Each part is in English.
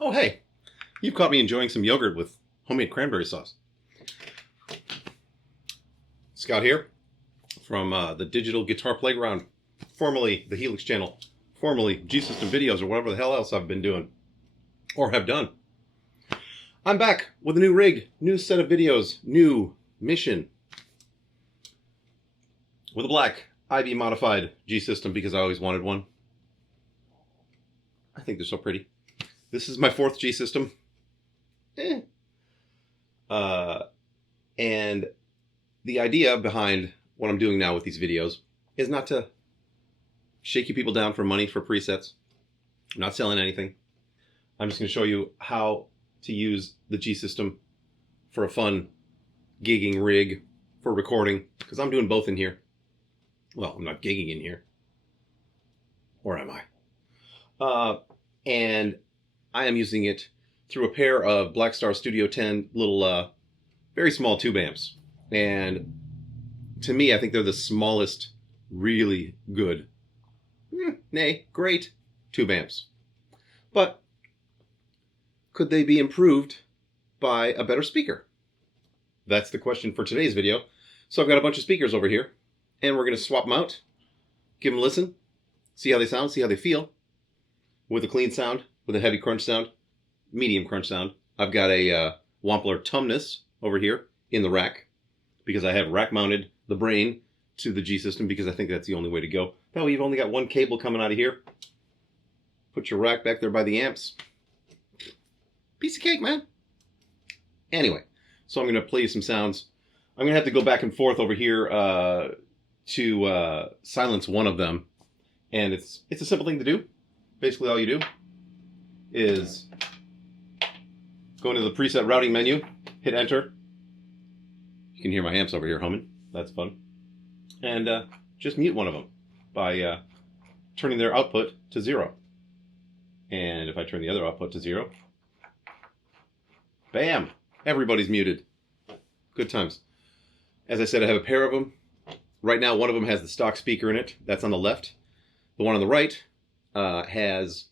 Oh, hey, you've caught me enjoying some yogurt with homemade cranberry sauce. Scott here from the Digital Guitar Playground, formerly the Helix Channel, formerly G-System Videos, or whatever the hell else I've been doing, or have done. I'm back with a new rig, new set of videos, new mission, with a black IB modified G-System because I always wanted one. I think they're so pretty. This is my fourth G-System. And the idea behind what I'm doing now with these videos is not to shake you people down for money for presets. I'm not selling anything. I'm just going to show you how to use the G-System for a fun gigging rig for recording, because I'm doing both in here. Well, I'm not gigging in here. Or am I? And I am using it through a pair of Blackstar Studio 10 little, very small tube amps. And to me, I think they're the smallest, really good, great tube amps. But could they be improved by a better speaker? That's the question for today's video. So I've got a bunch of speakers over here, and we're going to swap them out, give them a listen, see how they sound, see how they feel, with a clean sound, with a heavy crunch sound, medium crunch sound. I've got a Wampler Tumnus over here in the rack, because I have rack mounted the brain to the G-System, because I think that's the only way to go. That way you've only got one cable coming out of here. Put your rack back there by the amps. Piece of cake, man. Anyway, so I'm going to play you some sounds. I'm going to have to go back and forth over here to silence one of them. And it's a simple thing to do. Basically all you do is go into the preset routing menu, hit enter. You can hear my amps over here humming. That's fun. And just mute one of them by turning their output to 0. And if I turn the other output to 0, bam, everybody's muted. Good times. As I said, I have a pair of them. Right now, one of them has the stock speaker in it. That's on the left. The one on the right has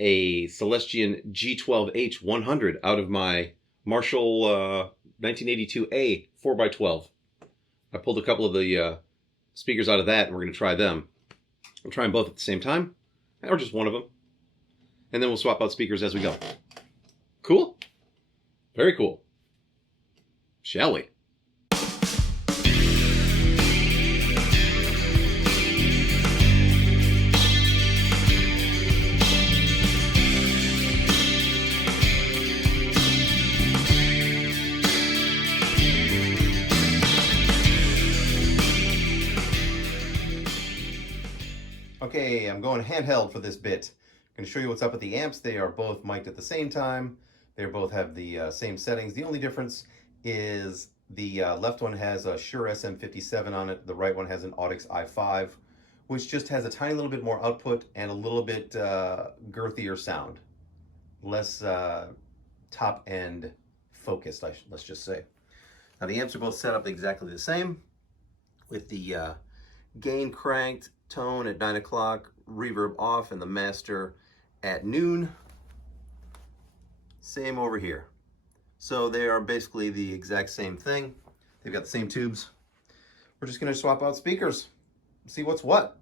a Celestion G12H 100 out of my Marshall 1982A 4x12. I pulled a couple of the speakers out of that, and we're going to try them. We'll try them both at the same time, or just one of them. And then we'll swap out speakers as we go. Cool? Very cool. Shall we? Okay, I'm going handheld for this bit. I'm going to show you what's up with the amps. They are both mic'd at the same time. They both have the same settings. The only difference is the left one has a Shure SM57 on it. The right one has an Audix i5, which just has a tiny little bit more output and a little bit girthier sound. Less top-end focused, let's just say. Now the amps are both set up exactly the same, with the gain cranked, tone at 9 o'clock, reverb off, and the master at noon. Same over here. So they are basically the exact same thing. They've got the same tubes. We're just going to swap out speakers, see what's what.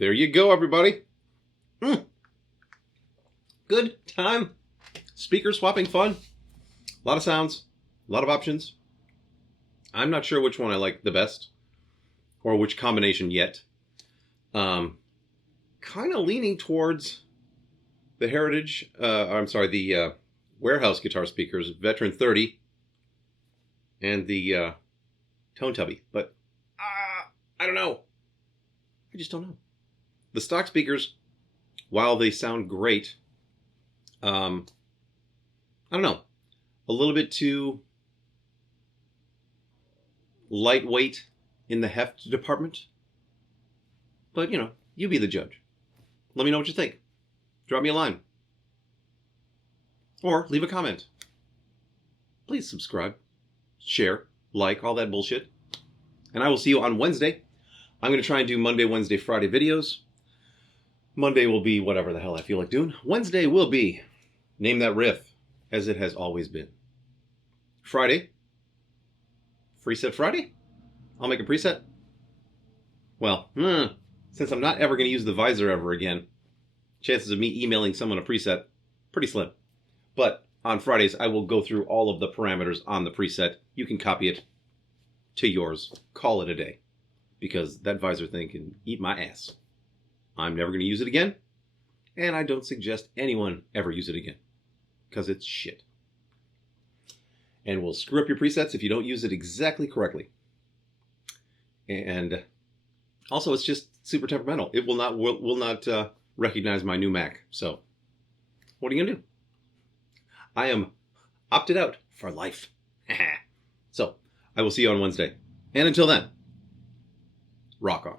There you go, everybody. Good time. Speaker swapping fun. A lot of sounds, a lot of options. I'm not sure which one I like the best, or which combination yet. Kind of leaning towards the Heritage, the Warehouse guitar speakers, Veteran 30, and the Tone Tubby. But I don't know. I just don't know. The stock speakers, while they sound great, I don't know, a little bit too lightweight in the heft department. But, you know, you be the judge. Let me know what you think. Drop me a line. Or leave a comment. Please subscribe, share, like, all that bullshit. And I will see you on Wednesday. I'm going to try and do Monday, Wednesday, Friday videos. Monday will be whatever the hell I feel like doing. Wednesday will be Name That Riff, as it has always been. Friday, Preset Friday? I'll make a preset. Well, since I'm not ever going to use the visor ever again, chances of me emailing someone a preset, pretty slim. But on Fridays, I will go through all of the parameters on the preset. You can copy it to yours. Call it a day. Because that visor thing can eat my ass. I'm never going to use it again. And I don't suggest anyone ever use it again. Because it's shit. And will screw up your presets if you don't use it exactly correctly. And also, it's just super temperamental. It will not recognize my new Mac. So, what are you going to do? I am opted out for life. So, I will see you on Wednesday. And until then, rock on.